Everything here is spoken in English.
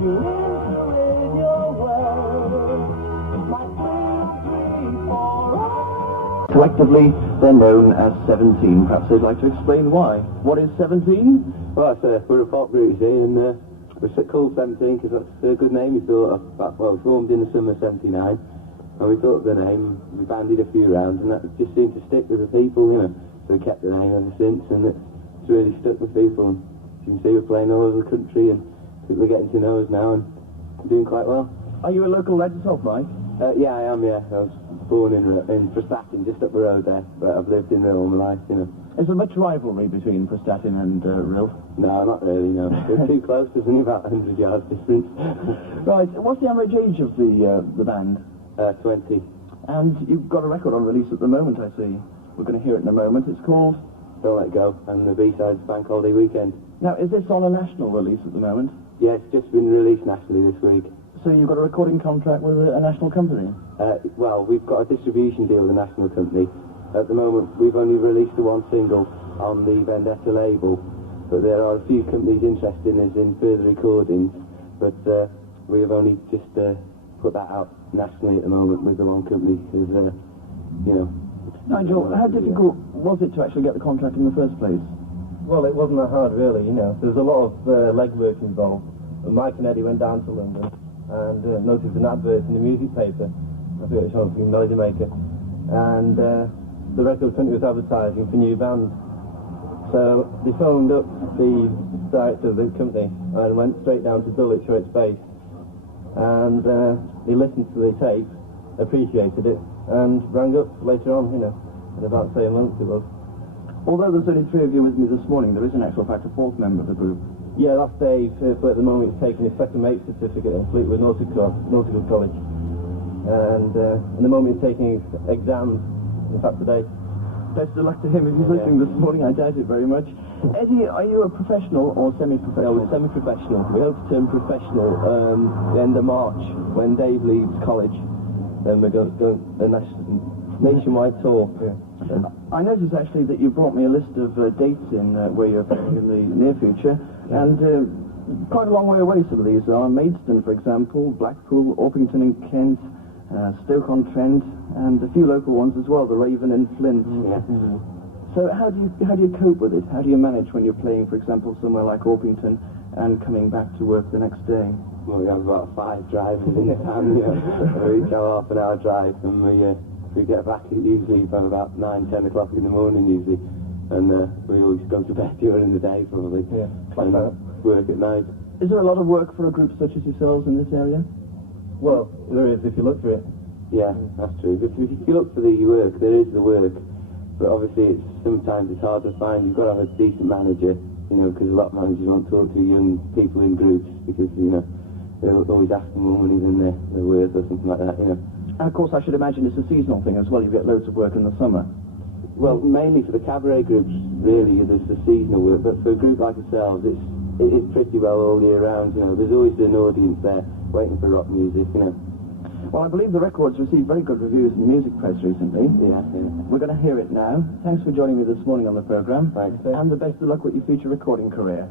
tune into Radio World. My 2, 3, 4. Collectively, they're known as 17. Perhaps they'd like to explain why. What is 17? Well, we're a pop group, you see, and we're called 17 because that's a good name we thought of. Well, we formed in the summer of 79, and we thought of the name, we bandied a few rounds, and that just seemed to stick with the people, you know. So we kept the name ever since, and it's really stuck with people. And as you can see, we're playing all over the country, and people are getting to know us now, and we're doing quite well. Are you a local lad yourself, Mike? Yeah, I am, yeah. I was born in Prestatyn, just up the road there, but I've lived in Rhyl all my life, you know. Is there much rivalry between Prestatyn and Rhyl? No, not really, no. We're too close, there's only about 100 yards difference. Right, what's the average age of the band? 20. And you've got a record on release at the moment, I see. We're going to hear it in a moment. It's called? Don't Let Go, and the B-side's Bank Holiday Weekend. Now, is this on a national release at the moment? Yeah, it's just been released nationally this week. So you've got a recording contract with a national company? Well, we've got a distribution deal with a national company. At the moment, we've only released the one single on the Vendetta label, but there are a few companies interested in us in further recordings, but we have only just put that out nationally at the moment with the one company, because, you know... Nigel, how difficult was it to actually get the contract in the first place? Well, it wasn't that hard, really, you know. There's a lot of legwork involved. And Mike and Eddie went down to London and noticed an advert in the music paper. I think it was from Melody Maker. And the record company was advertising for new bands. So they phoned up the director of the company and went straight down to Dulwich where it's based. And he listened to the tape, appreciated it, and rang up later on, you know, in about, say, a month it was. Although there's only 3 of you with me this morning, there is in actual fact a 4th member of the group. Yeah, that's Dave, but at the moment he's taking his second mate certificate in Fleetwood Nautical College. And at the moment he's taking his exams, in fact today. Best of luck to him if he's listening this morning. I doubt it very much. Eddie, are you a professional or semi-professional? No, we're semi-professional. We hope to turn professional at the end of March when Dave leaves college. Then we're going to go a nationwide tour. Yeah. I noticed actually that you brought me a list of dates in where you're playing in the near future, and quite a long way away some of these are. Maidstone, for example, Blackpool, Orpington in Kent, Stoke-on-Trent, and a few local ones as well, the Raven and Flint. Yeah. So how do you cope with it? How do you manage when you're playing, for example, somewhere like Orpington and coming back to work the next day? Well, we have about 5 drivers in the town, you know. We each have half an hour drive, and we get back usually by about 9, 10 o'clock in the morning usually, and we always go to bed during the day probably, and work at night. Is there a lot of work for a group such as yourselves in this area? Well, there is if you look for it. Yeah, that's true. If you look for the work, there is the work, but obviously sometimes it's hard to find. You've got to have a decent manager, you know, because a lot of managers won't talk to young people in groups because, you know, they'll always ask for more money than they're worth or something like that, you know. And of course, I should imagine it's a seasonal thing as well. You get loads of work in the summer. Well, mainly for the cabaret groups, really, there's the seasonal work. But for a group like ourselves, it is pretty well all year round. You know, there's always an audience there waiting for rock music. You know. Well, I believe the record's received very good reviews in the music press recently. Yeah. We're going to hear it now. Thanks for joining me this morning on the programme. Thanks. And the best of luck with your future recording career.